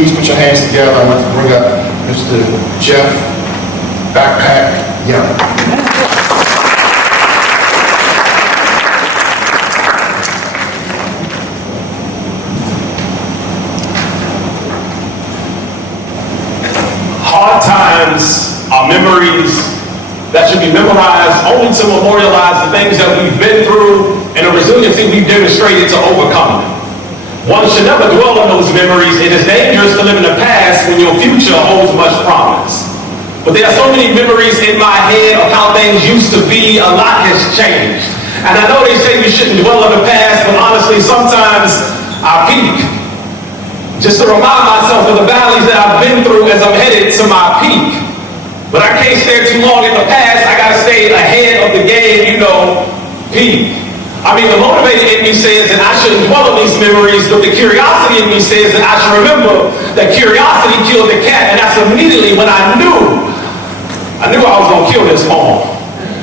Please put your hands together. I'd like to bring up Mr. Jeff Backpack Young. Hard times are memories that should be memorized only to memorialize the things that we've been through and the resiliency we've demonstrated to overcome them. One should never dwell on those memories. It is dangerous to live in the past when your future holds much promise. But there are so many memories in my head of how things used to be. A lot has changed. And I know they say we shouldn't dwell on the past, but honestly, sometimes I peak just to remind myself of the valleys that I've been through as I'm headed to my peak. But I can't stay too long in the past. I gotta stay ahead of the game, peak. I mean, the motivator in me says that I shouldn't dwell on these memories, but the curiosity in me says that I should remember that curiosity killed the cat, and that's immediately when I knew I was gonna kill this poem.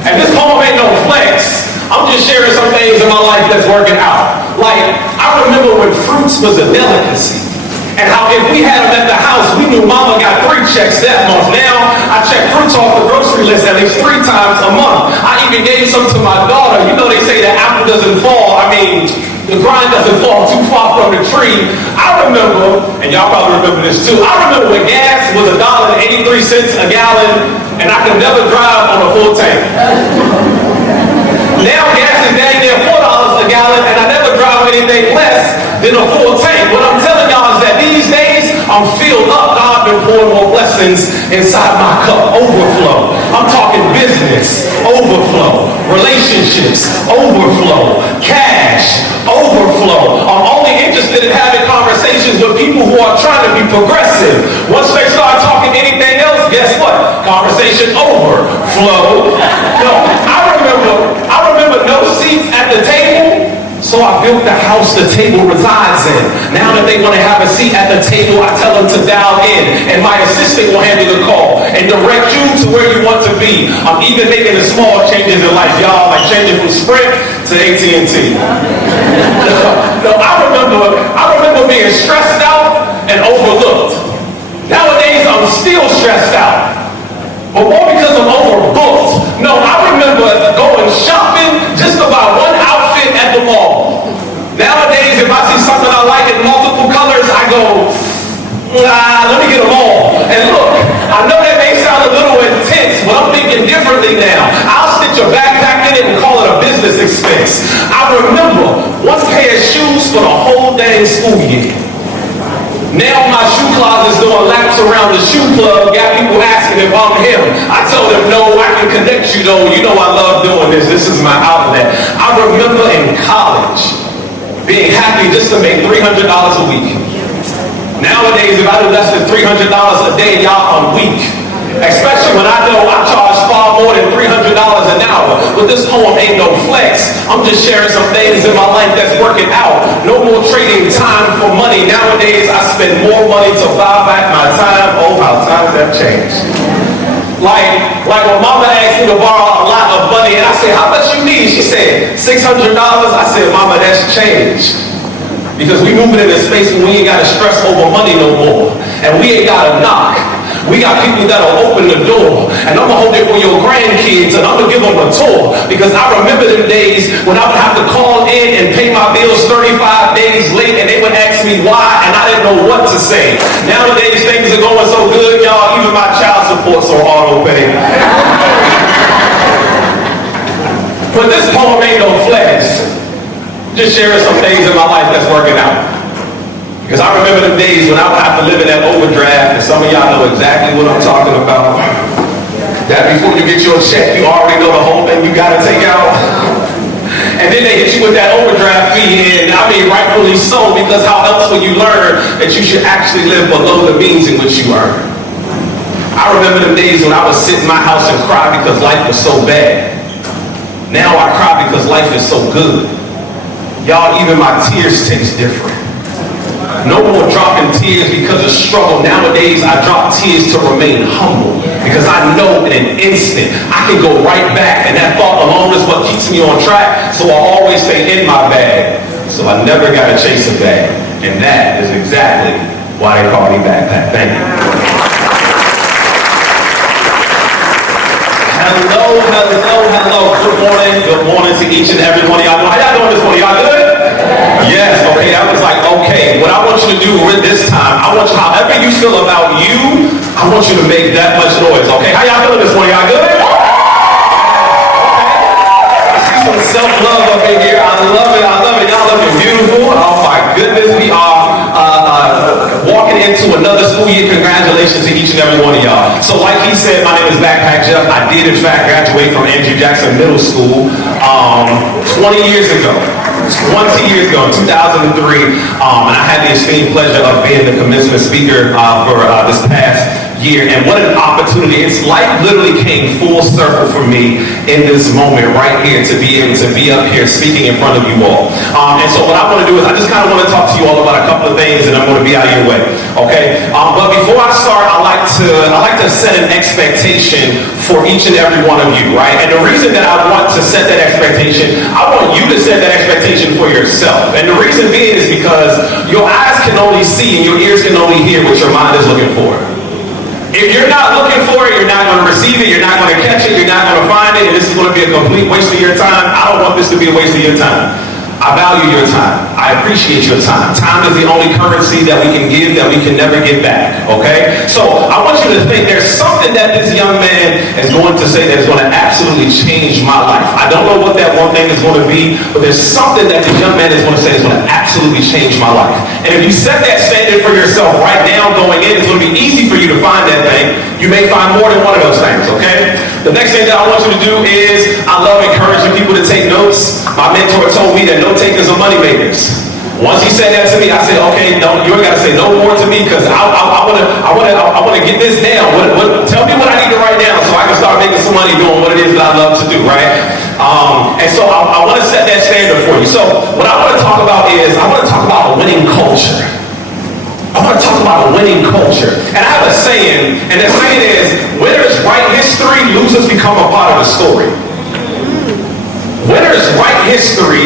And this poem ain't no flex. I'm just sharing some things in my life that's working out. Like, I remember when fruits was a delicacy. And how if we had them at the house, we knew mama got 3 checks that month. Now, I check fruits off the grocery list at least 3 times a month. I even gave some to my daughter. They say the apple doesn't fall. I mean, the grind doesn't fall too far from the tree. I remember, and y'all probably remember this too, I remember when gas was $1.83 a gallon, and I could never drive on a full tank. Now gas is dang near $4 a gallon, and I never drive anything less than a full tank. What I'm telling y'all is that these days, I'm filled up. God been pouring more blessings inside my cup. Overflow. I'm talking business. Overflow. Relationships. Overflow. Cash. Overflow. I'm only interested in having conversations with people who are trying to be progressive. Once they start talking anything else, guess what? Conversation over. Flow. No, I remember no seats at the table. So I built the house the table resides in. Now that they want to have a seat at the table, I tell them to dial in. And my assistant will handle the call and direct you to where you want to be. I'm even making the small changes in life, y'all, like changing from Sprint to AT&T. No, I remember being stressed out and overlooked. Nowadays, I'm still stressed out. But more because I'm overbooked. No, I remember going shopping just about one outfit at the mall. Nowadays, if I see something I like in multiple colors, I go, let me get them all. And look, I know that may sound a little intense, but I'm thinking differently now. I'll stitch a backpack in it and call it a business expense. I remember one pair of shoes for the whole dang school year. Now my shoe closet's doing laps around the shoe club. Got people asking if I'm him. I told them, no, I can connect you though. You know I love doing this. This is my outlet. I remember in college being happy just to make $300 a week. Nowadays, if I do less than $300 a day, y'all, I'm weak. Especially when I know I charge far more than $300 an hour. But this poem ain't no flex. I'm just sharing some things in my life that's working out. No more trading time for money. Nowadays, I spend more money to buy back my time. Oh, how times have changed. Like when mama asked me to borrow a lot of money, and I said, how much you need? She said, $600. I said, mama, that's change. Because we moving in a space where we ain't got to stress over money no more. And we ain't got to knock. We got people that'll open the door, and I'm gonna hold it for your grandkids, and I'm gonna give them a tour, because I remember them days when I would have to call in and pay my bills 35 days late, and they would ask me why, and I didn't know what to say. Nowadays, things are going so good, y'all, even my child support's on auto pay. But this poem ain't no flex. Just sharing some things in my life that's working out. Because I remember the days when I would have to live in that overdraft, and some of y'all know exactly what I'm talking about. That before you get your check, you already know the whole thing you gotta take out. And then they hit you with that overdraft fee, and I mean rightfully so, because how else will you learn that you should actually live below the means in which you earn? I remember the days when I would sit in my house and cry because life was so bad. Now I cry because life is so good. Y'all, even my tears taste different. No more dropping tears because of struggle. Nowadays, I drop tears to remain humble, because I know in an instant I can go right back, and that thought alone is what keeps me on track. So I always stay in my bag, so I never gotta chase a bag. And that is exactly why they call me Backpack. Thank you. Hello. Good morning to each and every one of y'all. How y'all doing this morning? Y'all good? Yes, okay. I was like, okay, what I want you to do this time, I want you, however you feel about you, I want you to make that much noise, okay? How y'all feeling this morning? Y'all good? Okay. I see some self-love up in here. I love it. Y'all looking beautiful. Oh my goodness, we are walking into another school year. Congratulations to each and every one of y'all. So like he said, my name is Backpack Jeff. I did in fact graduate from Andrew Jackson Middle School 20 years ago. 20 years ago, in 2003, and I had the esteemed pleasure of being the commencement speaker for this past year, and what an opportunity. It's life literally came full circle for me in this moment right here to be able to be up here speaking in front of you all. And so what I want to do is I just kind of want to talk to you all about a couple of things, and I'm going to be out of your way, okay? But before I start, I like to set an expectation for each and every one of you, right? And the reason that I want to set that expectation, I want you to set that expectation for yourself. And the reason being is because your eyes can only see and your ears can only hear what your mind is looking for. If you're not looking for it, you're not going to receive it, you're not going to catch it, you're not going to find it, and this is going to be a complete waste of your time. I don't want this to be a waste of your time. I value your time. I appreciate your time. Time is the only currency that we can give that we can never get back, okay? So I want you to think there's something that this young man is going to say that is going to absolutely change my life. I don't know what that one thing is going to be, but there's something that this young man is going to say is going to absolutely change my life. And if you set that standard for yourself right now going in, it's going to be easy for you to find that thing. You may find more than one of those things, okay? The next thing that I want you to do is, I love encouraging people to take notes. My mentor told me that note takers are money makers. Once he said that to me, I said, okay, no, you ain't got to say no more to me because I want to get this down. Tell me what I need to write down so I can start making some money doing what it is that I love to do, right? And so I want to set that standard for you. So what I want to talk about is, I want to talk about a winning culture. I want to talk about a winning culture. And I have a saying, and the saying is, winners write history, losers become a part of the story. Winners write history,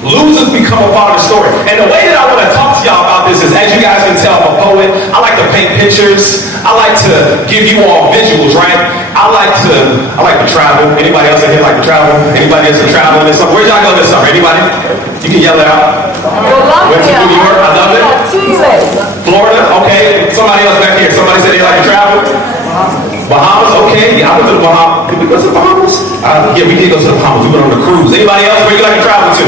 losers become a part of the story. And the way that I want to talk to y'all about this is, as you guys can tell, I'm a poet. I like to paint pictures. I like to give you all visuals, right? I like to travel. Anybody else in here like to travel? Anybody else to travel this summer? Where'd y'all go this summer? Anybody? You can yell it out. Went to New York. I love it. Florida. Okay. Somebody else back here. Somebody said they like to travel. Bahamas. Okay. Yeah, I went to the Bahamas. Did we go to the Bahamas? Yeah, we did go to the Bahamas. We went on a cruise. Anybody else where you like to travel to?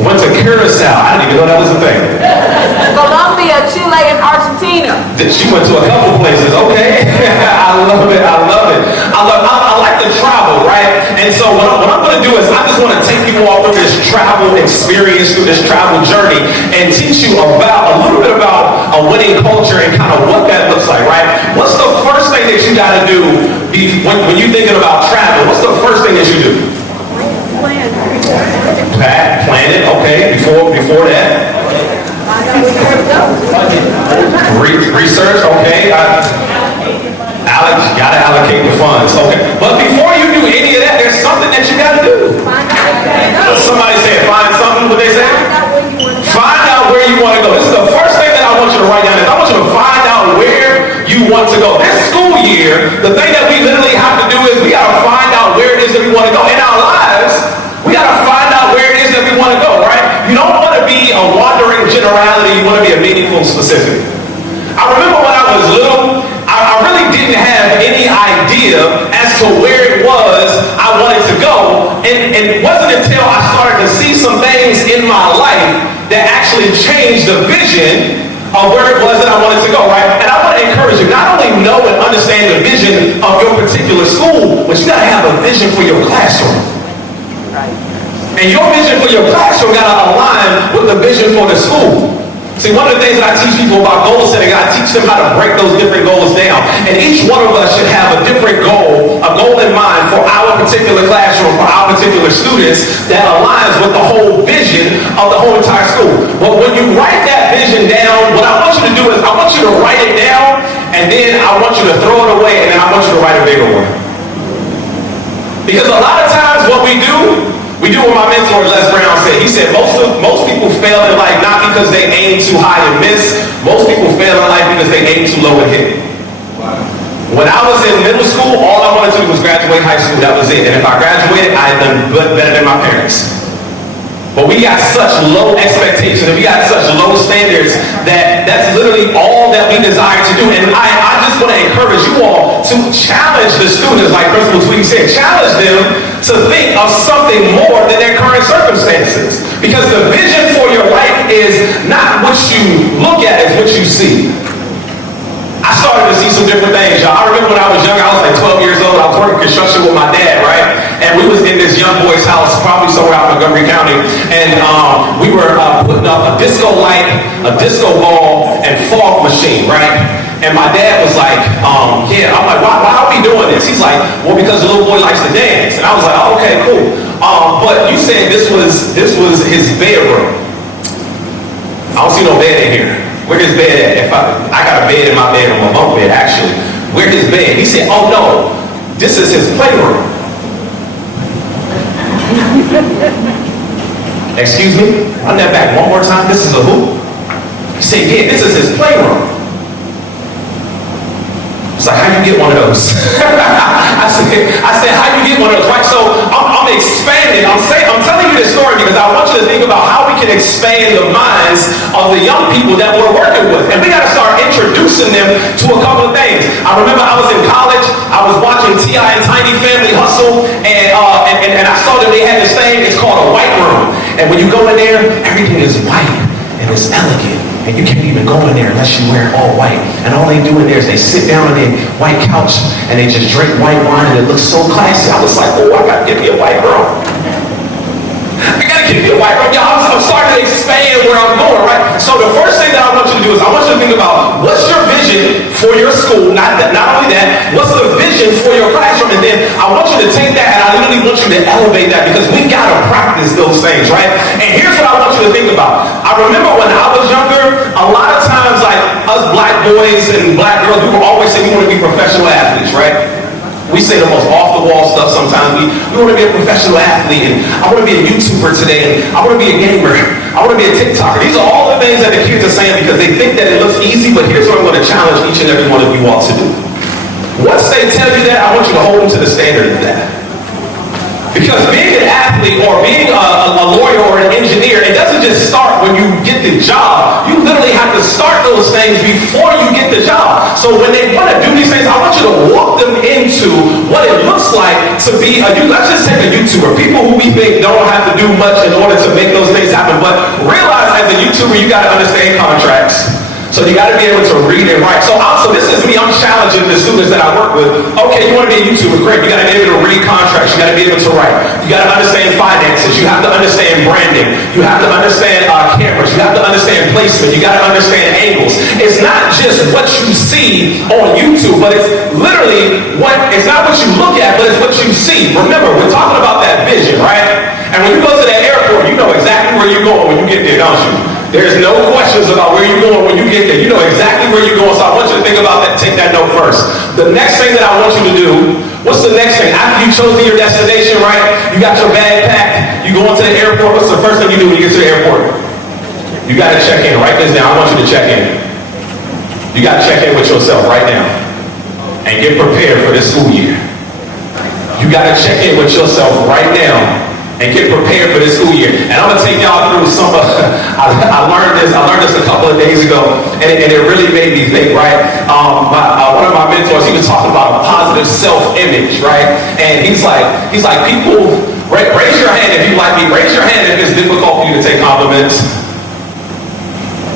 Went to Curacao. I didn't even know that was a thing. Colombia, Chile, and Argentina. She went to a couple places. Okay. I love it. I like to travel, right? And so what I'm going to do is I just want to take you all through this travel experience, through this travel journey, and teach you about a little bit about a winning culture and kind of what that looks like, right? What's the first thing that you got to do when you're thinking about travel? What's the first thing that you do? Plan it. Okay. Before that. Research, okay. Alex, you gotta allocate the funds, okay. But before you do any of that, there's something that you gotta do. Somebody said, find something. What they say? Find out where you want to go. This is the first thing that I want you to write down. I want you to find out where you want to go. This school year, the thing that we literally have to do is we gotta find out where it is that we want to go in our lives. We gotta find out where it is that we want to go, right? You don't want to be a wandering generality. You want to be a meaningful specific. I remember when I was little, I really didn't have any idea as to where it was I wanted to go. And it wasn't until I started to see some things in my life that actually changed the vision of where it was that I wanted to go, right? And I want to encourage you, not only know and understand the vision of your particular school, but you got to have a vision for your classroom. And your vision for your classroom got to align with the vision for the school. See, one of the things that I teach people about goal setting, I teach them how to break those different goals down. And each one of us should have a different goal, a goal in mind for our particular classroom, for our particular students that aligns with the whole vision of the whole entire school. But when you write that vision down, what I want you to do is I want you to write it down, and then I want you to throw it away, and then I want you to write a bigger one. Because a lot of times what we do, We do what my mentor Les Brown said. He said most people fail in life not because they aim too high and miss. Most people fail in life because they aim too low and hit. When I was in middle school, all I wanted to do was graduate high school. That was it. And if I graduated, I had done better than my parents. But we got such low expectations and we got such low standards that that's literally all that we desire to do. And I just want to encourage you all to challenge the students, like Principal Tweedy said, challenge them to think of something more than their current circumstances. Because the vision for your life is not what you look at, it's what you see. I started to see some different things, y'all. I remember when I was young, I was like 12 years old. I was working construction with my dad, right? And we was in this young boy's house, probably somewhere out in Montgomery County. And we were putting up a disco light, a disco ball, and fog machine, right? And my dad was like, yeah. I'm like, why are we doing this? He's like, well, because the little boy likes to dance. And I was like, oh, okay, cool. But you said this was his bedroom. I don't see no bed in here. Where his bed at? If I got a bed in my bedroom, a bunk bed actually. Where his bed? He said, oh no, this is his playroom. Excuse me? Run that back one more time. This is a who? He said, yeah, this is his playroom. It's like, how you get one of those? I said, how you get one of those? Right? So I'm expanding. I'm telling you this story because I want you to think about how we can expand the minds of the young people that we're working with. And we got to start introducing them to a couple of things. I remember I was in college. I was watching T.I. and Tiny Family Hustle. And I saw that they had this thing. It's called a white room. And when you go in there, everything is white and it's elegant. And you can't even go in there unless you wear all white. And all they do in there is they sit down on their white couch and they just drink white wine and it looks so classy. I was like, oh, I gotta get me a white girl. I gotta get me a white girl. Y'all, I'm starting to expand where I'm going, right? So the first thing that I want you to do is I want you to think about what's your vision for your school. Not only that, what's the vision for your classroom? And then I want you to take that and I literally want you to elevate that because we gotta practice those things, right? And here's what I want you to think about. I remember when I was younger, a lot of times like us black boys and black girls, we would always say we want to be professional athletes, right? We say the most off-the-wall stuff sometimes. We want to be a professional athlete, and I want to be a YouTuber today, and I want to be a gamer. I want to be a TikToker. These are all the things that the kids are saying because they think that it looks easy, but here's what I'm going to challenge each and every one of you all to do. Once they tell you that, I want you to hold them to the standard of that. Because being an athlete or being a lawyer or an engineer, it doesn't just start when you get the job. You literally have to start those things before you get the job. So when they want to do these things, I want you to walk them into what it looks like to be let's just take a YouTuber. People who we think don't have to do much in order to make those things happen. But realize as a YouTuber, you got to understand contracts. So you got to be able to read and write. So this is me. I'm challenging the students that I work with. Okay, you want to be a YouTuber? Great. You got to be able to read contracts. You got to be able to write. You got to understand finances. You have to understand branding. You have to understand cameras. You have to understand placement. You got to understand angles. It's not just what you see on YouTube, but it's literally it's not what you look at, but it's what you see. Remember, we're talking about that vision, right? And when you go to that airport, you know exactly where you're going when you get there, don't you? There's no questions about where you're going when you get there. You know exactly where you're going, so I want you to think about that. Take that note first. The next thing that I want you to do, what's the next thing? After you've chosen your destination, right? You got your bag packed. You go into the airport. What's the first thing you do when you get to the airport? You got to check in. Write this down. I want you to check in. You got to check in with yourself right now and get prepared for this school year. You got to check in with yourself right now and get prepared for this school year. And I'm gonna take y'all through some of, I learned this a couple of days ago, and it really made me think, right? One of my mentors, he was talking about positive self-image, right? And he's like, people, raise your hand if you like me, raise your hand if it's difficult for you to take compliments.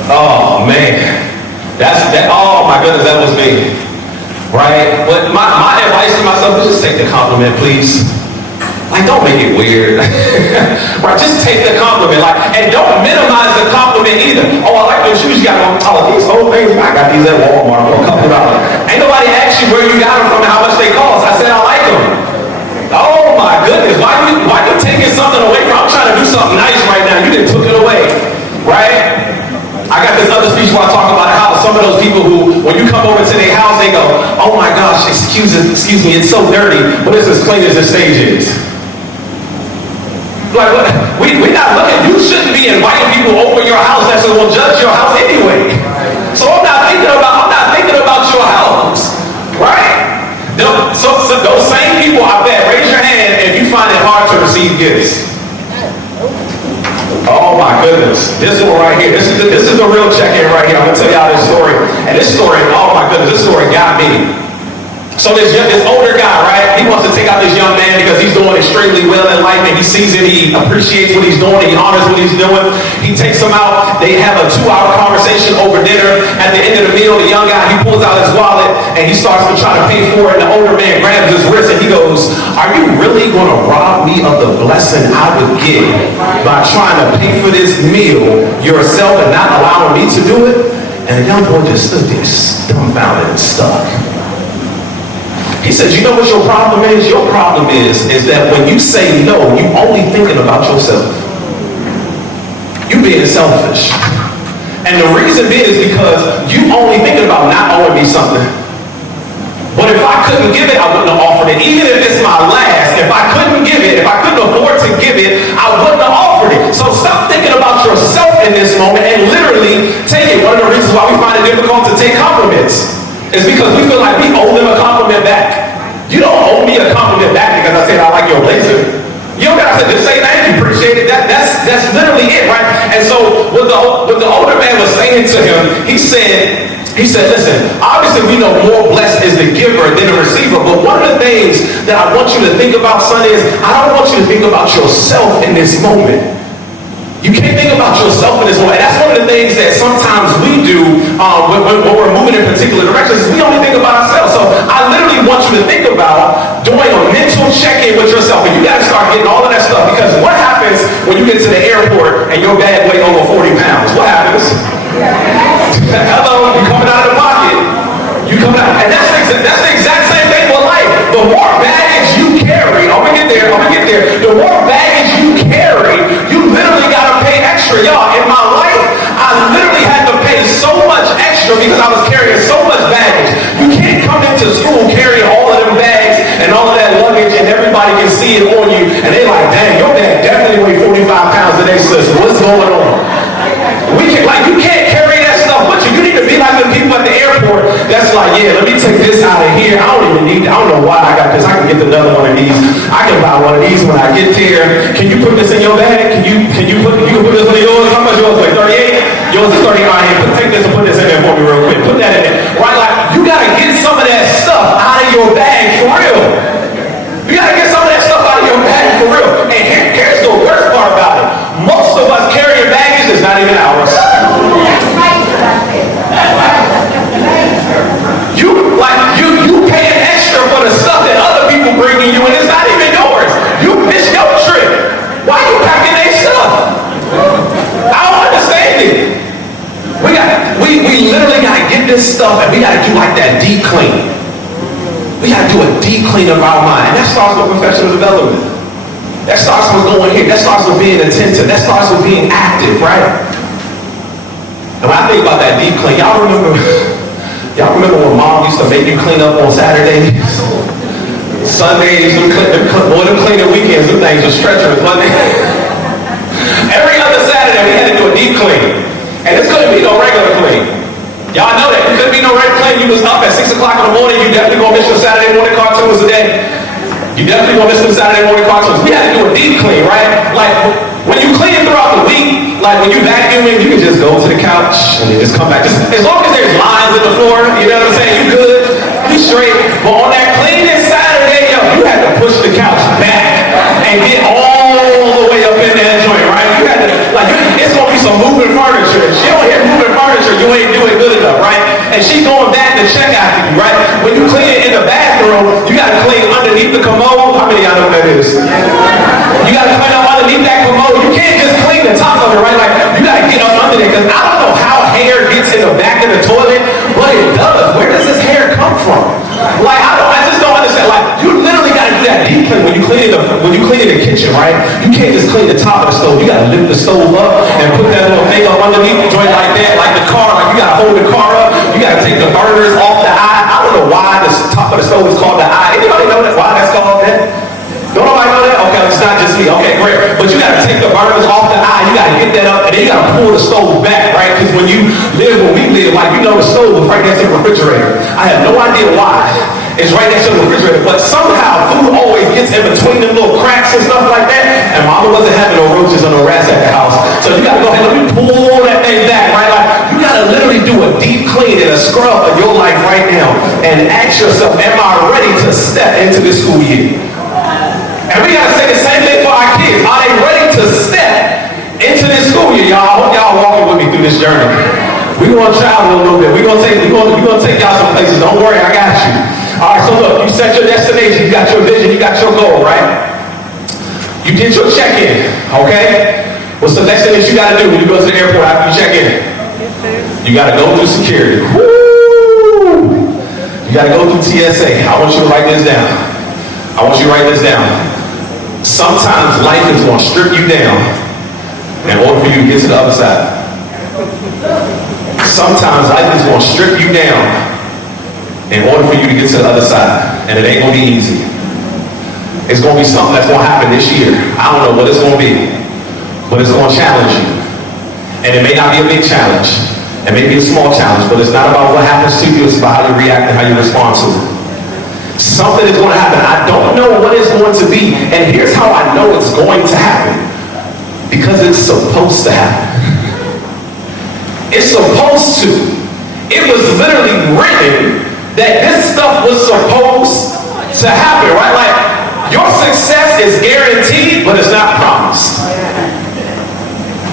Oh man, oh my goodness, that was me, right? But my advice to myself is just take the compliment, please. Like, don't make it weird. Right? Just take the compliment. And don't minimize the compliment either. Oh, I like those shoes you got on. Oh, these old things, I got these at Walmart for a couple of dollars. Ain't nobody asked you where you got them from and how much they cost. I said I like them. Oh my goodness. Why you taking something away from? I'm trying to do something nice right now. You didn't took it away. Right? I got this other speech where I talk about how some of those people who, when you come over to their house, they go, oh my gosh, excuse me, it's so dirty, but it's as clean as this stage is. Like, what? We not looking. You shouldn't be inviting people over your house that's going to judge your house anyway. So I'm not thinking about your house, right? So those same people, I bet, raise your hand if you find it hard to receive gifts. Oh my goodness, this one right here. This is the real check-in right here. I'm gonna tell y'all this story, and this story, oh my goodness, this story got me. So this older guy, right? He wants to take out this young man because he's doing extremely well in life, and he sees him, he appreciates what he's doing, he honors what he's doing. He takes him out. They have a 2-hour conversation over dinner. At the end of the meal, the young guy, he pulls out his wallet and he starts to try to pay for it. And the older man grabs his wrist and he goes, "Are you really going to rob me of the blessing I would get by trying to pay for this meal yourself and not allowing me to do it?" And the young boy just stood there, dumbfounded and stuck. He said, "You know what your problem is? Your problem is that when you say no, you only thinking about yourself. You being selfish. And the reason being is because you only thinking about not owing me something. But if I couldn't give it, I wouldn't have offered it. Even if it's my last, if I couldn't give it, if I couldn't afford to give it, I wouldn't have offered it. So stop thinking about yourself in this moment and literally take it." One of the reasons why we find it difficult to take compliments is because we feel like we owe them a compliment back. You don't owe me a compliment back because I said I like your blazer. You don't gotta just say thank you, appreciate it. That's literally it, right? And so what the older man was saying to him, he said, "Listen, obviously we know more blessed is the giver than the receiver, but one of the things that I want you to think about, son, is I don't want you to think about yourself in this moment. You can't think about yourself in this way." That's one of the things that sometimes we do when we're moving in particular directions, is we only think about ourselves. So I literally want you to think about doing a mental check-in with yourself. And you got to start getting all of that stuff, because what happens when you get to the airport and your bag weighs over 40 pounds? What happens? Hello, you coming out of the pocket. You coming out. And that's the exact same thing with life. The more baggage you carry, I'm going to get there. The more baggage you carry, you literally got to pay extra. Y'all, in my life, I literally had to pay so much extra because I was carrying so much baggage. You can't come into school carrying all of them bags and all of that luggage and everybody can see it on you and they're like, "Dang, your bag definitely weighs 45 pounds today, sis. What's going on?" You can't carry that stuff with you. You need to be like the people at the airport that's like, "Yeah, let me take this out of here. I don't know why I got this. I can get another one of these. I can buy one of these when I get there. Can you put this in your bag? Can you put this in yours? How much yours weigh? 38? Yours is 30. All right, take this and put this in there for me real quick. Put that in there." Right? Like, you gotta get some of that stuff out of your bag for real. You gotta get some of that stuff out of your bag for real. And here's the worst part about it. Most of us carrying baggage that's not even ours. You paying extra for the stuff that other people bringing you, and it's not even yours. You missed your trip. Why you packing their stuff? I don't understand it. We literally gotta get this stuff, and we gotta do like that deep clean. We gotta do a deep clean of our mind, and that starts with professional development. That starts with going here. That starts with being attentive. That starts with being active, right? And when I think about that deep clean, y'all remember when mom used to make you clean up on Saturdays? Sundays, them cleaning weekends, them things were treacherous, wasn't it? Every other Saturday we had to do a deep clean. And this couldn't be no regular clean. Y'all know that. It couldn't be no regular clean. You was up at 6 o'clock in the morning, you definitely gonna miss your Saturday morning cartoons today. You definitely gonna miss some Saturday morning cartoons. We had to do a deep clean, right? Like, when you clean throughout the week, like when you vacuuming, you can just go to the couch and then just come back. Just, as long as there's lines in the floor, you know what I'm saying? You good, you straight. But on that cleaning Saturday, you had to push the couch back and get all the way up in that joint, right? You had to, it's gonna be some moving furniture. If she don't hear moving furniture, you ain't doing good enough, right? And she going back to check after you, right? When you clean it in the bathroom, you gotta clean underneath the commode. How many of y'all know what that is? You gotta clean up underneath that commode. You can't just clean the top of it, right? Like, you gotta get up under there, because I don't know how hair gets in the back of the toilet, but it does. Where does this hair come from? Like, I just don't understand. Like, you literally gotta do that deep clean when you clean in the kitchen, right? You can't just clean the top of the stove. You gotta lift the stove up and put that little thing up underneath the joint like that, like the car. Like, you gotta hold the car up. You gotta take the burners off the eye. I don't know why the top of the stove is called the eye. Anybody know that? Why that's called that? Don't nobody know that? Okay, it's not just me. Okay, great. But you got to take the burners off the eye. You got to get that up, and then you got to pull the stove back, right? Because when you live where we live, like, you know, the stove is right next to the refrigerator. I have no idea why. It's right next to the refrigerator, but somehow food always gets in between them little cracks and stuff like that. And mama wasn't having no roaches or no rats at the house. So you gotta go ahead and let me pull that thing back, right? Like, you gotta literally do a deep clean and a scrub of your life right now and ask yourself, am I ready to step into this school year? And we gotta say the same thing for our kids. Are they ready to step into this school year, y'all? I hope y'all walking with me through this journey. We're gonna travel a little bit. We're gonna take y'all some places. Don't worry, I got you. All right, so look, you set your destination, you got your vision, you got your goal, right? You did your check-in, okay? What's the next thing that you gotta do when you go to the airport after you check in? You gotta go through security. Woo! You gotta go through TSA. I want you to write this down. Sometimes life is gonna strip you down in order for you to get to the other side. Sometimes life is gonna strip you down in order for you to get to the other side. And it ain't gonna be easy. It's gonna be something that's gonna happen this year. I don't know what it's gonna be, but it's gonna challenge you. And it may not be a big challenge. It may be a small challenge, but it's not about what happens to you, it's about how you react and how you respond to it. Something is gonna happen. I don't know what it's going to be, and here's how I know it's going to happen. Because it's supposed to happen. It's supposed to. It was literally written that this stuff was supposed to happen, right? Like, your success is guaranteed, but it's not promised.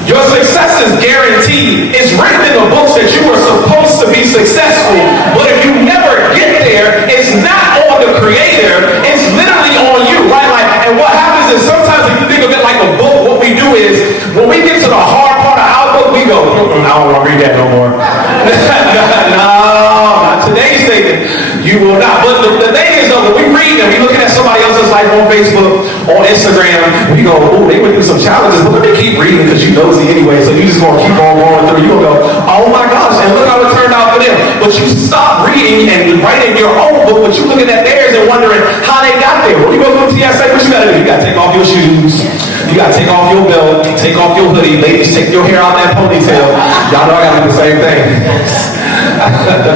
Your success is guaranteed. It's written in the books that you were supposed to be successful, but if you never get there, it's not on the creator, it's literally on you, right? Like, and what happens is sometimes if you think of it like a book, what we do is, when we get to the hard part of our book, we go, I don't want to read that no more. No, not today's statement. You will not. But the thing is though, when we read and we looking at somebody else's life on Facebook, on Instagram, we go, oh, they went through some challenges, but let me keep reading because you nosy anyway, so you just gonna keep on going through. You gonna go, oh my gosh, and look how it turned out for them. But you stop reading and writing your own book, but you looking at theirs and wondering how they got there. When you go through TSA, what you gotta do? You gotta take off your shoes. You gotta take off your belt, take off your hoodie. Ladies, take your hair out that ponytail. Y'all know I gotta do the same thing.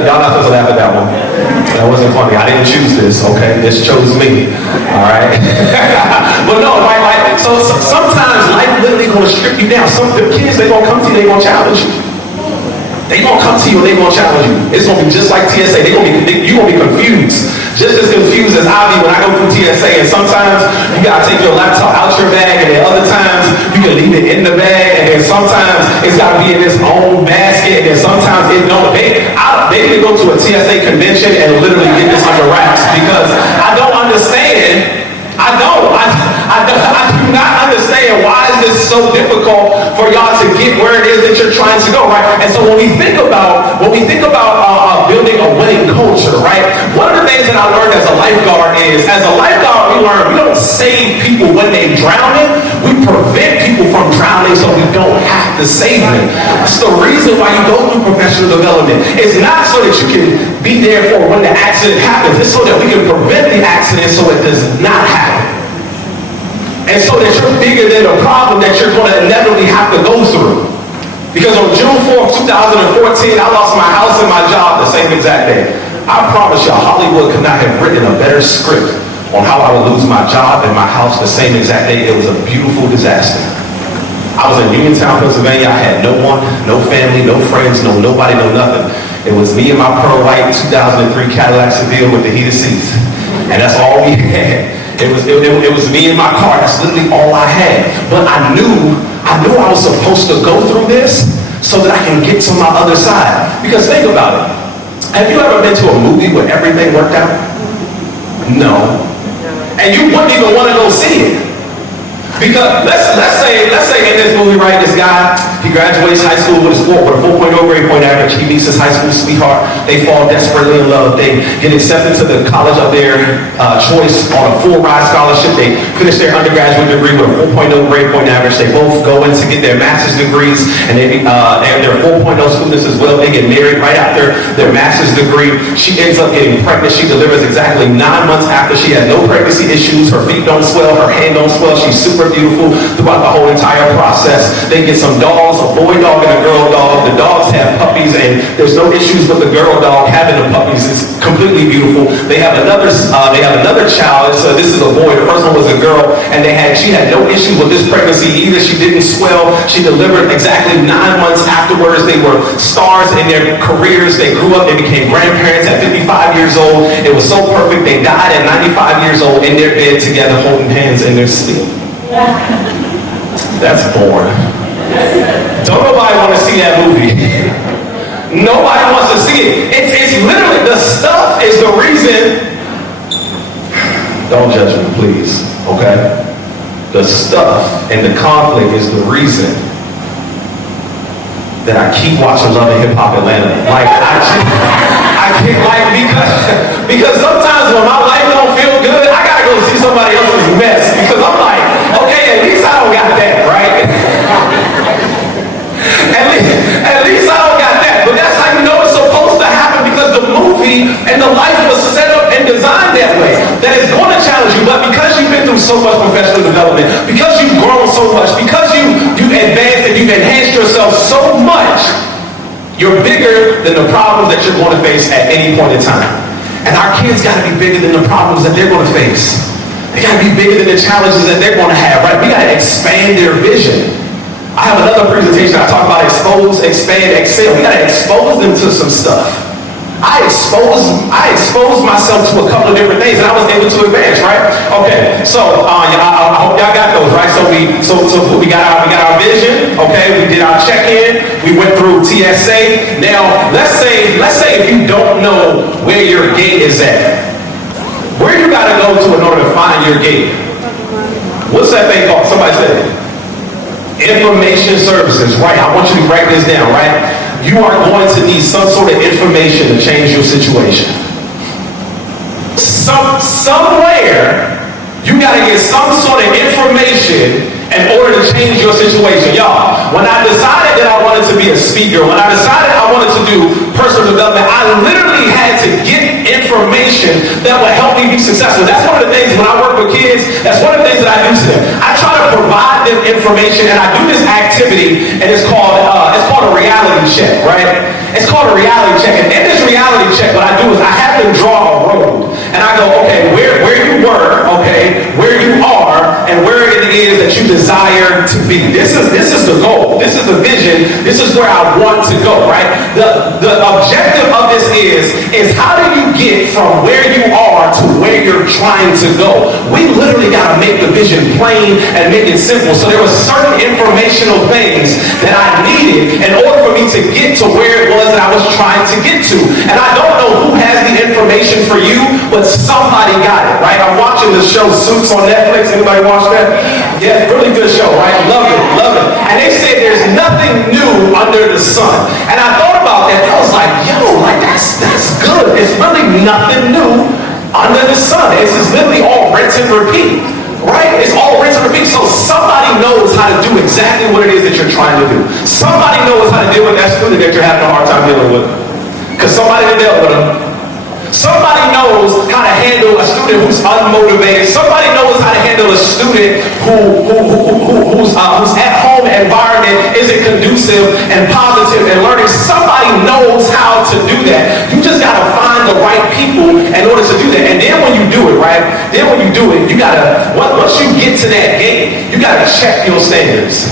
Y'all not supposed to laugh at that one. That wasn't funny. I didn't choose this, okay? This chose me. All right? But no, right? So sometimes life literally gonna strip you down. Some of the kids, they gonna come to you, they gonna challenge you. They gonna come to you and they gonna challenge you. It's gonna be just like TSA. You gonna be confused. Just as confused as I be when I go through TSA. And sometimes you gotta take your laptop out your bag, and then other times you can leave it in the bag, and then sometimes it's gotta be in its own basket, and then sometimes it don't. They need to go to a TSA convention and literally get this under wraps, because I don't understand. I do not understand why is this so difficult for y'all to get where it is that you're trying to go, right? And so when we think about building a winning culture, right? One of the things that I learned as a lifeguard is, as a lifeguard, we don't save people when they drowning. We prevent people from drowning so we don't have to save them. That's the reason why you go through professional development. It's not so that you can be there for when the accident happens. It's so that we can prevent the accident so it does not happen. And so that you're bigger than the problem that you're going to inevitably have to go through. Because on June 4th, 2014, I lost my house and my job the same exact day. I promise you, Hollywood could not have written a better script on how I would lose my job and my house the same exact day. It was a beautiful disaster. I was in Uniontown, Pennsylvania. I had no one, no family, no friends, no nobody, no nothing. It was me and my pearl white 2003 Cadillac Seville with the heated seats. And that's all we had. It was me and my car. That's literally all I had. But I knew I was supposed to go through this so that I can get to my other side. Because think about it. Have you ever been to a movie where everything worked out? No. And you wouldn't even want to go see it. Because let's say in this movie, right, this guy, he graduates high school with a 4.0 grade point average. He meets his high school sweetheart. They fall desperately in love. They get accepted to the college of their choice on a full ride scholarship. They finish their undergraduate degree with a 4.0 grade point average. They both go in to get their master's degrees, and they're 4.0 students as well. They get married right after their master's degree. She ends up getting pregnant. She delivers exactly 9 months after. She has no pregnancy issues. Her feet don't swell. Her hand don't swell. She's super super beautiful throughout the whole entire process. They get some dogs, a boy dog and a girl dog. The dogs have puppies, and there's no issues with the girl dog having the puppies. It's completely beautiful. They have another child. So this is a boy. The first one was a girl, and she had no issues with this pregnancy either. She didn't swell. She delivered exactly 9 months afterwards. They were stars in their careers. They grew up. They became grandparents at 55 years old. It was so perfect. They died at 95 years old in their bed together, holding hands in their sleep. That's boring. Don't nobody want to see that movie. Nobody wants to see it. It's literally, the stuff is the reason. Don't judge me, please. Okay? The stuff and the conflict is the reason that I keep watching Love and Hip Hop Atlanta. Like, I can't, like, because sometimes when my life don't feel good, I gotta go see somebody else's mess, because I'm like, okay, at least I don't got that, right? at least I don't got that. But that's how you know it's supposed to happen, because the movie and the life was set up and designed that way, that it's going to challenge you. But because you've been through so much professional development, because you've grown so much, because you've advanced and you've enhanced yourself so much, you're bigger than the problems that you're going to face at any point in time. And our kids got to be bigger than the problems that they're going to face. They got to be bigger than the challenges that they're going to have, right? We got to expand their vision. I have another presentation. I talk about expose, expand, excel. We got to expose them to some stuff. I exposed myself to a couple of different things, and I was able to advance, right? Okay, so I hope y'all got those, right? So we got our vision. Okay, we did our check-in. We went through TSA. Now let's say if you don't know where your gate is at, where you got to go to in order to find your gate? What's that thing called? Somebody said it. Information services, right? I want you to write this down, right? You are going to need some sort of information to change your situation. Somewhere, you got to get some sort of information in order to change your situation. Y'all, when I decided that I wanted to be a speaker, when I decided I wanted to do personal development, I literally had to get information that would help me be successful. That's one of the things when I work with kids, that's one of the things that I do to them. I try to provide them information, and I do this activity, and it's called a reality check, right? It's called a reality check. And in this reality check, what I do is I have them draw a road. And I go, okay, where you were, okay, where you are, and where it is that you desire to be. This is the goal. This is the vision. This is where I want to go, right? The objective of this is how do you get from where you are to where you're trying to go? We literally got to make the vision plain and make it simple. So there were certain informational things that I needed in order for me to get to where it was that I was trying to get to. And I don't know who has the information for you, but somebody got it, right? I'm watching the show Suits on Netflix. Anybody watch that? Yeah, really good show, right? Love it, love it. And they said there's nothing new under the sun. And I thought about that. I was like, yo, like that's good. It's really nothing new under the sun. It's just literally all rinse and repeat, right? It's all rinse and repeat. So somebody knows how to do exactly what it is that you're trying to do. Somebody knows how to deal with that student that you're having a hard time dealing with, because somebody that dealt with them. Somebody knows how to handle a student who's unmotivated. Somebody knows how to handle a student whose at-home environment isn't conducive and positive and learning. Somebody knows how to do that. You just got to find the right people in order to do that. And then when you do it, right? Then when you do it, you got to, once you get to that gate, you got to check your standards.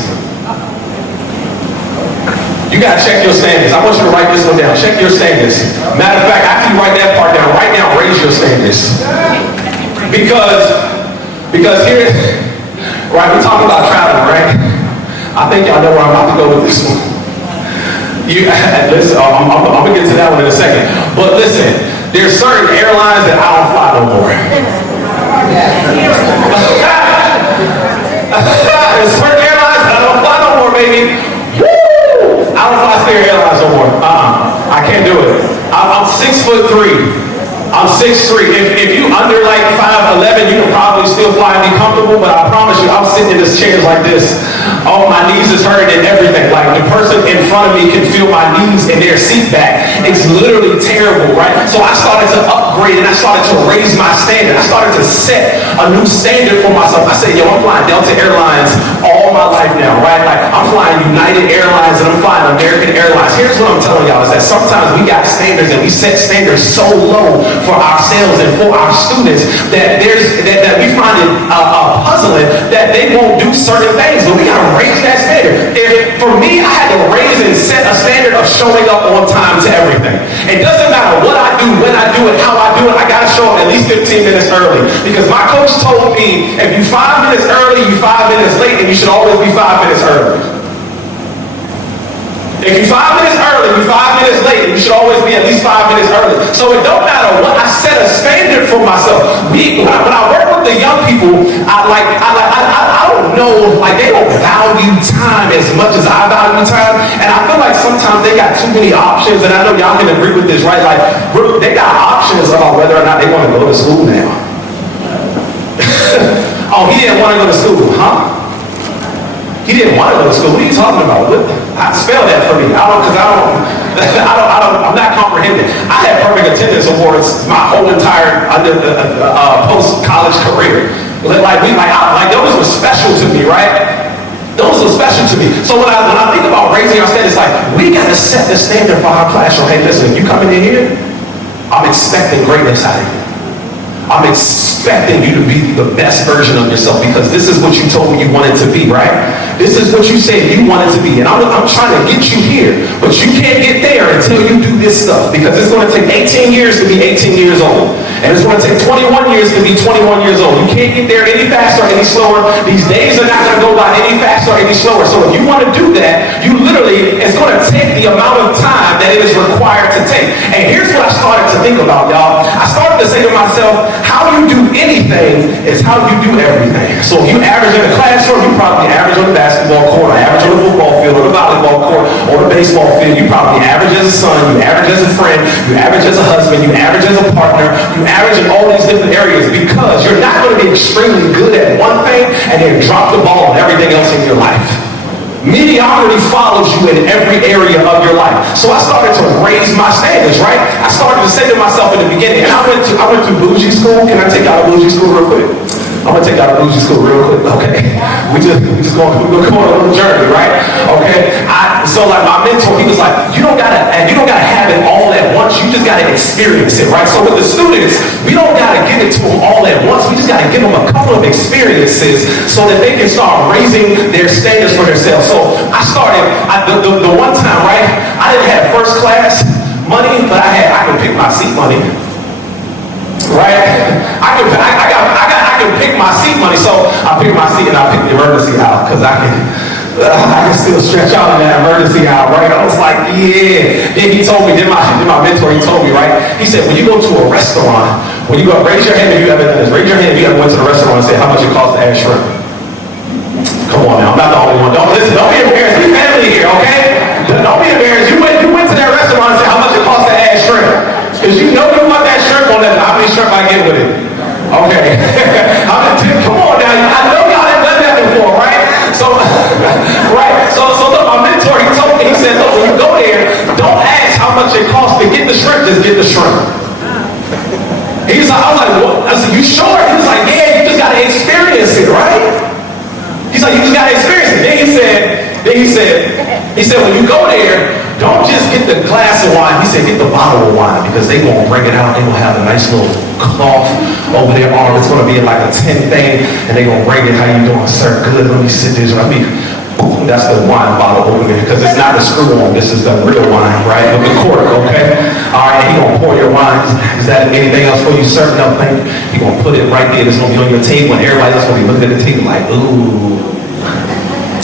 You got to check your standards. I want you to write this one down. Check your standards. Matter of fact, after you write that part down, right now, raise your standards. Because here, right, we're talking about traveling, right? I think y'all know where I'm about to go with this one. Listen, I'm going to get to that one in a second. But listen, there's certain airlines that I don't fly no more. There's certain airlines that I don't fly no more, baby. I don't fly Spirit Airlines no more. I can't do it. I'm 6'3". I'm I'm 6'3". If you under like 5'11", you can probably still fly and be comfortable, but I promise you, I'm sitting in this chair like this. Oh, my knees is hurting and everything. Like the person in front of me can feel my knees in their seat back. It's literally terrible, right? So I started to upgrade and I started to raise my standard. I started to set a new standard for myself. I said, yo, I'm flying Delta Airlines all my life now, right? Like I'm flying United Airlines and I'm flying American Airlines. Here's what I'm telling y'all is that sometimes we got standards and we set standards so low for ourselves and for our students that that we find it puzzling that they won't do certain things. But we gotta raise that standard. For me, I had to raise and set a standard of showing up on time to everything. It doesn't matter what I do, when I do it, how I do it. I gotta show up at least 15 minutes early because my coach told me if you 5 minutes early, you 5 minutes late, and you should always be 5 minutes early. If you're 5 minutes early, you're 5 minutes late, you should always be at least 5 minutes early. So it don't matter what, I set a standard for myself. When I work with the young people, I don't know, like they don't value time as much as I value time. And I feel like sometimes they got too many options, and I know y'all can agree with this, right? Like they got options about whether or not they want to go to school now. Oh, he didn't want to go to school, huh? He didn't want to go to school. What are you talking about? Spell that for me. I'm not comprehending. I had perfect attendance awards my whole entire post-college career. Those were special to me, right? Those are special to me. So when I think about raising our standards, like we got to set the standard for our classroom. Hey, listen, you coming in here, I'm expecting greatness out of you. I'm expecting you to be the best version of yourself because this is what you told me you wanted to be, right? This is what you said you wanted to be. And I'm trying to get you here, but you can't get there until you do this stuff because it's going to take 18 years to be 18 years old. And it's going to take 21 years to be 21 years old. You can't get there any faster or any slower. These days are not going to go by any faster or any slower. So if you want to do that, it's going to take the amount of time that it is required to take. And here's what I started to think about, y'all. I started to say to myself, how you do anything is how you do everything. So if you average in a classroom, you probably average on the basketball court, or average on the football field, or the volleyball court, or the baseball field. You probably average as a son, you average as a friend, you average as a husband, you average as a partner, you average in all these different areas because you're not going to be extremely good at one thing and then drop the ball on everything else in your life. Mediocrity follows you in every area of your life. So I started to raise my standards, right? I started to say to myself in the beginning, and I went to bougie school. Can I take out a bougie school real quick? I'm gonna take out a bougie school real quick, okay? We're going on a little journey, right? Okay. So like my mentor, he was like, you don't gotta have it all at once. You just gotta experience it, right? So with the students, we don't gotta give it to them all at once. We just gotta give them a couple of experiences so that they can start raising their standards for themselves. So I started the one time, right? I didn't have first class money, but I could pick my seat money, right? I can pick my seat money, so I pick my seat and I pick the emergency aisle because I can still stretch out in that emergency aisle, right? I was like, yeah. Then he told me, then my mentor, he told me, right? He said, when you go to a restaurant, when you go, raise your hand if you ever done this. Raise your hand if you ever went to the restaurant and said how much it costs to add shrimp. Come on now, I'm not the only one. Don't be embarrassed. We family here, okay? Don't be embarrassed. You went to that restaurant and said how much it costs to add shrimp. Because you know you want that shrimp on that. How many shrimp I get with it? Okay. Come on now. I know y'all have done that before, right? So, right. So look, my mentor, he told me, he said, look, when you go there, don't ask how much it costs to get the shrimp, just get the shrimp. He's like, I was like, what? I said, you sure? He was like, yeah, you just gotta experience it, right? He's like, you just gotta experience it. Then he said, when you go there, don't just get the glass of wine. He said, get the bottle of wine because they gonna bring it out. They gonna have a nice little cloth over their arm. It's gonna be like a tin thing, and they gonna bring it. How you doing, sir? Good. Let me sit there. Boom, that's the wine bottle over there because it's not a screw on. This is the real wine, right? With the cork, okay? All right, he gonna pour your wine. Is that anything else for you, sir? No, thank you. He gonna put it right there. It's gonna be on your table, and everybody else gonna be looking at the table like, ooh.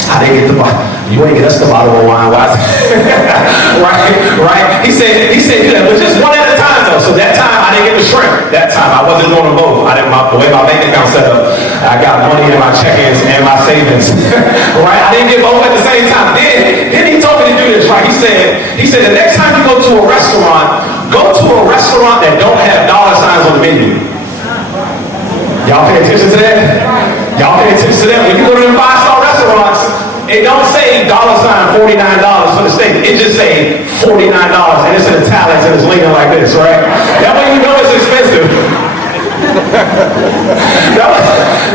How they get the bottle? You ain't get us the bottle of wine. Why? right? He said, yeah, but just one at a time though. So that time I didn't get the shrimp. That time I wasn't doing them both. The way my bank account set up, I got money in my check-ins and my savings. Right? I didn't get both at the same time. Then he told me to do this, right? He said the next time you go to a restaurant that don't have dollar signs Y'all pay attention to that? Y'all pay attention to that? When you go to them 5-star restaurants, it don't say $49 for the steak. It just say $49, and it's in italics and it's leaning like this, right? That way you know it's expensive.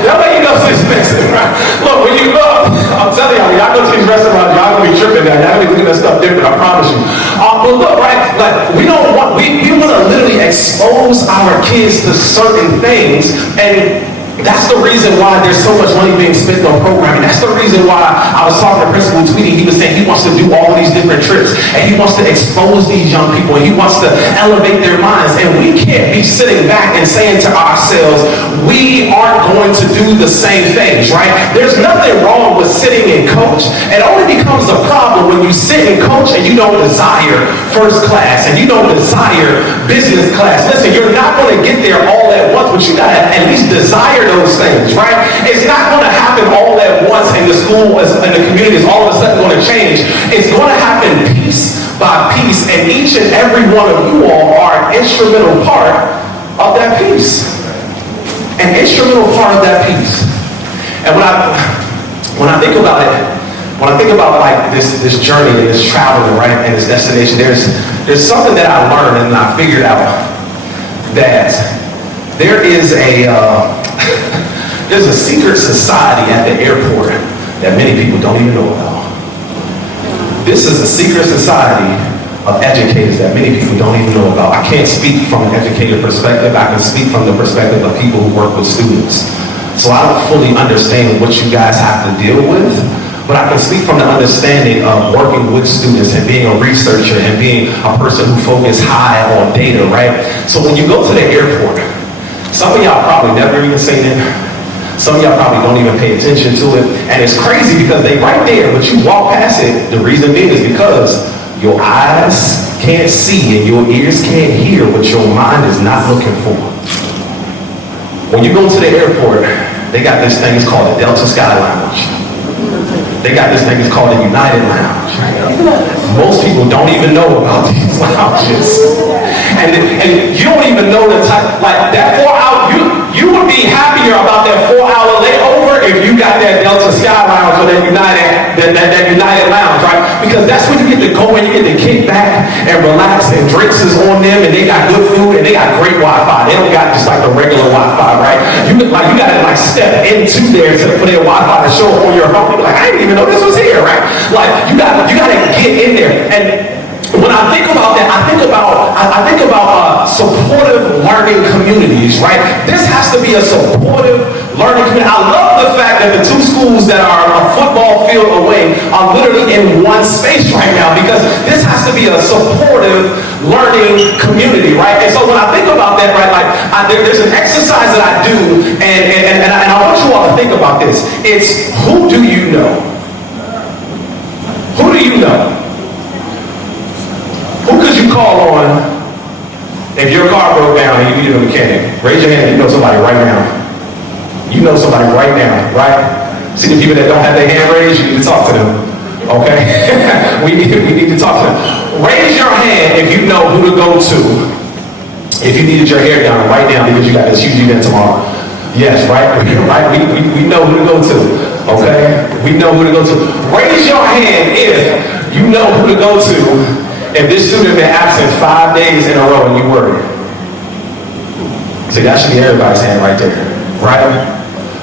that way you know it's expensive, right? Look, when you go, I'm telling y'all go to these restaurants, y'all gonna be tripping now. Y'all gonna be looking at stuff different, I promise you. But look, right, like we want to literally expose our kids to certain things, and that's the reason why there's so much money being spent on programming. That's the reason why I was talking to Principal Tweedy. He was saying he wants to do all of these different trips, and he wants to expose these young people, and he wants to elevate their minds. And we can't be sitting back and saying to ourselves, we aren't going to do the same things, right? There's nothing wrong with sitting in coach. It only becomes a problem when you sit in coach and you don't desire first class, and you don't desire business class. Listen, you're not going to get there all at once, but you got to at least desire those things, right? It's not going to happen all at once in the school, in the community is all of a sudden going to change. It's going to happen piece by piece, and each and every one of you all are an instrumental part of that piece. An instrumental part of that piece. And when I think about it, when I think about like this journey and this traveling, right, and this destination, there's something that I learned and I figured out that there is there's a secret society at the airport that many people don't even know about. This is a secret society of educators that many people don't even know about. I can't speak from an educator perspective. I can speak from the perspective of people who work with students. So I don't fully understand what you guys have to deal with, but I can speak from the understanding of working with students and being a researcher and being a person who focuses high on data, right? So when you go to the airport, some of y'all probably never even seen it. Some of y'all probably don't even pay attention to it. And it's crazy because they right there, but you walk past it. The reason being is because your eyes can't see and your ears can't hear what your mind is not looking for. When you go to the airport, they got this thing, it's called the Delta Sky Lounge. They got this thing, it's called the United Lounge. Most people don't even know about these lounges. And you don't even know the type, like that 4-hour, you would be happier about that 4-hour layover if you got that Delta Sky Lounge or that United Lounge, right? Because that's when you get to go and you get to kick back and relax, and drinks is on them, and they got good food, and they got great Wi-Fi. They don't got just like the regular Wi-Fi, right? You gotta like step into there for their Wi-Fi to show up on your phone. You're like, I didn't even know this was here, right? Like you gotta get in there. And when I think about that, I think about supportive learning communities, right? This has to be a supportive learning community. I love the fact that the two schools that are a football field away are literally in one space right now, because this has to be a supportive learning community, right? And so when I think about that, right, like there's an exercise that I do, and I want you all to think about this. It's who do you know? Who do you know? Who could you call on if your car broke down and you needed a mechanic? Raise your hand if you know somebody right now. You know somebody right now, right? See the people that don't have their hand raised, you need to talk to them, okay? we need to talk to them. Raise your hand if you know who to go to if you needed your hair done right now because you got this huge event tomorrow. Yes, right? Right? We know who to go to, okay? We know who to go to. Raise your hand if you know who to go to if this student been absent 5 days in a row and you worried. See, that should be everybody's hand right there, right?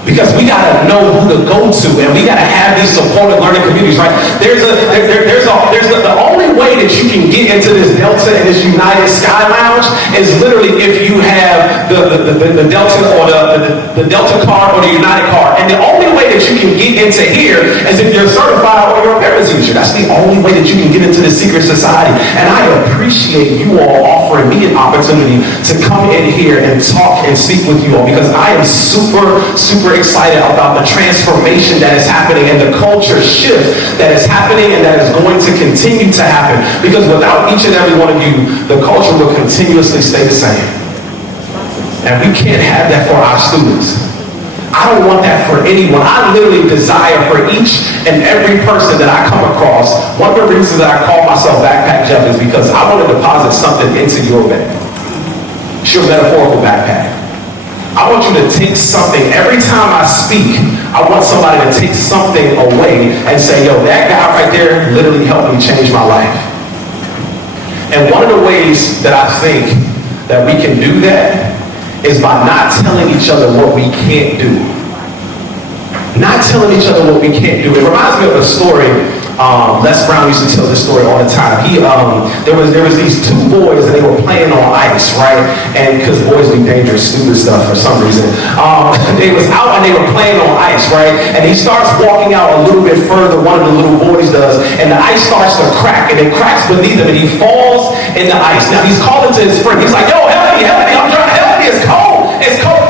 Because we gotta know who to go to, and we gotta have these supportive learning communities, right? The only way that you can get into this Delta and this United Sky Lounge is literally if you have the Delta or the Delta card or the United card. And the only way that you can get into here is if you're certified or you're a parent teacher. That's the only way that you can get into the secret society. And I appreciate you all offering me an opportunity to come in here and talk and speak with you all, because I am super excited about the transformation that is happening and the culture shift that is happening and that is going to continue to happen. Because without each and every one of you, the culture will continuously stay the same. And we can't have that for our students. I don't want that for anyone. I literally desire for each and every person that I come across. One of the reasons that I call myself Backpack Jeff is because I want to deposit something into your bag. It's your metaphorical backpack. I want you to take something. Every time I speak, I want somebody to take something away and say, yo, that guy right there literally helped me change my life. And one of the ways that I think that we can do that is by not telling each other what we can't do. Not telling each other what we can't do. It reminds me of a story. Les Brown used to tell this story all the time. There was these two boys and they were playing on ice, right? And because boys do dangerous, stupid stuff for some reason. They was out and they were playing on ice, right? And he starts walking out a little bit further, one of the little boys does, and the ice starts to crack, and it cracks beneath him, and he falls in the ice. Now he's calling to his friend. He's like, yo, help me, I'm trying to help me, it's cold,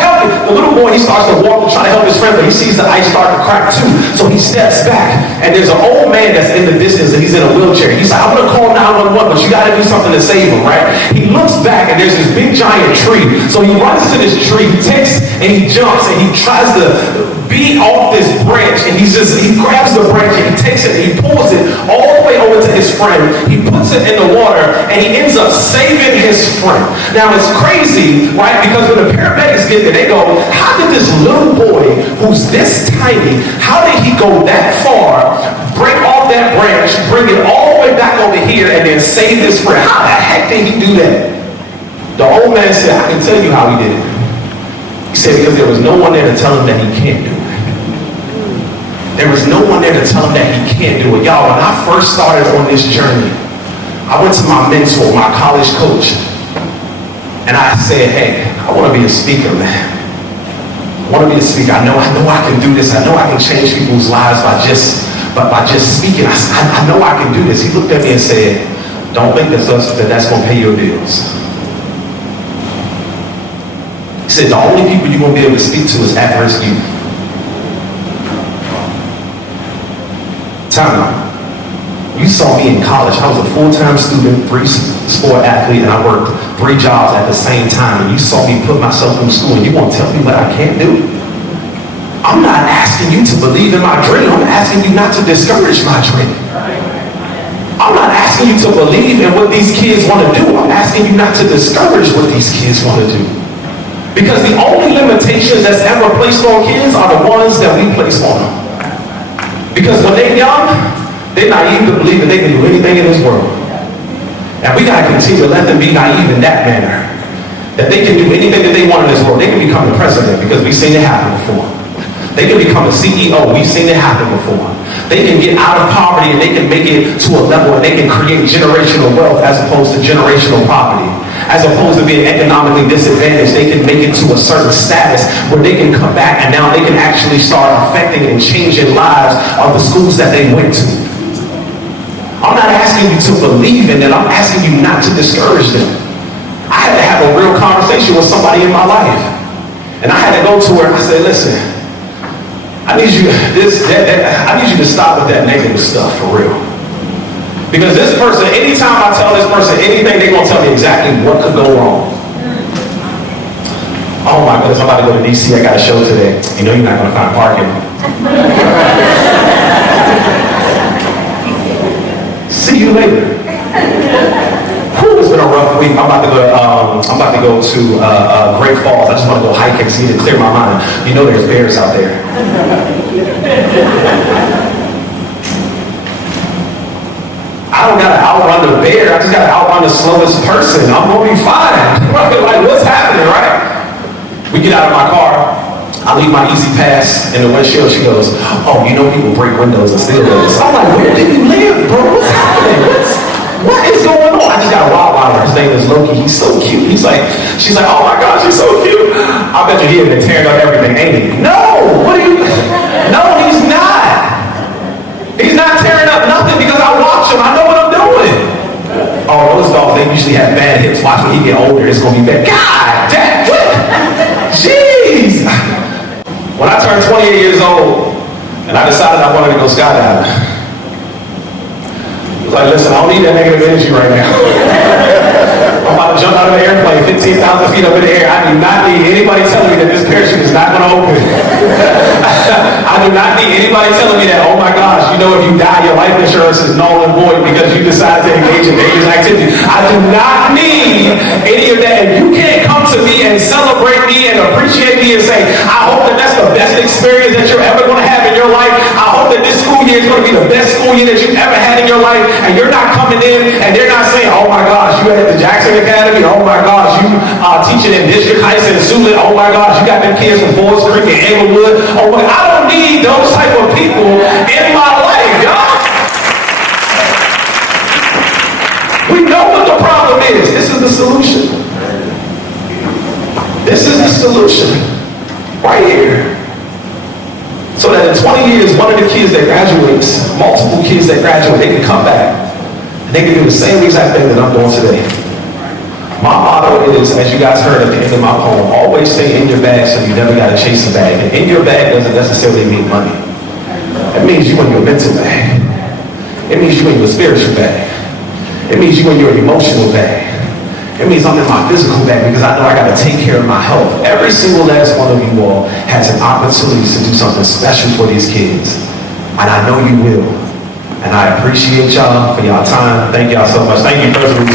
help me. The little boy, he starts to walk and try to help his friend, but he sees the ice start to crack too. So he steps back, and there's an old man that's in the distance, and he's in a wheelchair. He's like, I'm gonna call 911, but you gotta do something to save him, right? He looks back, and there's this big giant tree. So he runs to this tree, he takes, and he jumps, and he tries to beat off this branch, and he grabs the branch, and he takes it, and he pulls it all the way over to his friend. He puts it in the water, and he ends up saving his friend. Now it's crazy, right? Because when the paramedics get there, they go, how did this little boy, who's this tiny, how did he go that far, break off that branch, bring it all the way back over here, and then save his friend? How the heck did he do that? The old man said, I can tell you how he did it. He said, because there was no one there to tell him that he can't do it. There was no one there to tell him that he can't do it. Y'all, when I first started on this journey, I went to my mentor, my college coach, and I said, hey, I want to be a speaker, man. I want to be a speaker. I know I can do this. I know I can change people's lives by just speaking. I know I can do this. He looked at me and said, don't think that's going to pay your bills. He said, the only people you're going to be able to speak to is at-risk youth. Time out. You saw me in college. I was a full-time student, 3-sport athlete, and I worked 3 jobs at the same time. And you saw me put myself through school, and you want to tell me what I can't do? I'm not asking you to believe in my dream. I'm asking you not to discourage my dream. I'm not asking you to believe in what these kids want to do. I'm asking you not to discourage what these kids want to do. Because the only limitations that's ever placed on kids are the ones that we place on them. Because when they're young, they're naive to believe that they can do anything in this world. And we got to continue to let them be naive in that manner. That they can do anything that they want in this world. They can become the president because we've seen it happen before. They can become a CEO. We've seen it happen before. They can get out of poverty and they can make it to a level where they can create generational wealth as opposed to generational poverty. As opposed to being economically disadvantaged, they can make it to a certain status where they can come back and now they can actually start affecting and changing lives of the schools that they went to. I'm not asking you to believe in it. I'm asking you not to discourage them. I had to have a real conversation with somebody in my life. And I had to go to her and I said, listen, I need you to stop with that negative stuff for real. Because this person, anytime I tell this person anything, they're going to tell me exactly what could go wrong. Oh my goodness, I'm about to go to DC. I got a show today. You know you're not going to find parking. See you later. Whew, it's been a rough week. I'm about to go to Great Falls. I just want to go hiking because I need to clear my mind. You know there's bears out there. I don't gotta outrun the bear. I just gotta outrun the slowest person. I'm gonna be fine. Like, what's happening, right? We get out of my car. I leave my Easy Pass in the windshield. She goes, oh, you know people break windows and steal those. I'm like, where do you live, bro? What's happening? What is going on? I just got a Rottweiler. His name is Loki. He's so cute. She's like, oh my gosh, he's so cute. I bet you he had been tearing up everything, ain't he? No, no, he's not. He's not tearing up nothing because I watch him. I know what I'm doing. Oh, those dogs, they usually have bad hips. Watch when he get older, it's going to be bad. God damn, what? Jeez. When I turned 28 years old, and I decided I wanted to go skydiving, I was like, listen, I don't need that negative energy right now. I'm about to jump out of an airplane 15,000 feet up in the air. I do not need anybody telling me that this parachute is not going to open. I do not need anybody telling me that, oh my gosh, you know if you die, your life insurance is null and void because you decided to engage in dangerous activity. I do not need any of that. If you can't come to me and celebrate me and appreciate DMV and say, I hope that that's the best experience that you're ever going to have in your life. I hope that this school year is going to be the best school year that you've ever had in your life. And you're not coming in and they're not saying, oh my gosh, you at the Jackson Academy. Oh my gosh, you are teaching in District Heights and Sulet. Oh my gosh, you got them kids from Forest Creek and Englewood. Oh my, I don't need those type of people in my life, y'all. We know what the problem is. This is the solution. This is the solution. Right here. So that in 20 years, one of the kids that graduates, multiple kids that graduate, they can come back and they can do the same exact thing that I'm doing today. My motto is, as you guys heard at the end of my poem, always stay in your bag so you never got to chase a bag. And in your bag doesn't necessarily mean money. It means you in your mental bag. It means you in your spiritual bag. It means you in your emotional bag. It means I'm in my physical bag because I know I got to take care of my health. Every single last one of you all has an opportunity to do something special for these kids. And I know you will. And I appreciate y'all for y'all time. Thank y'all so much. Thank you, President.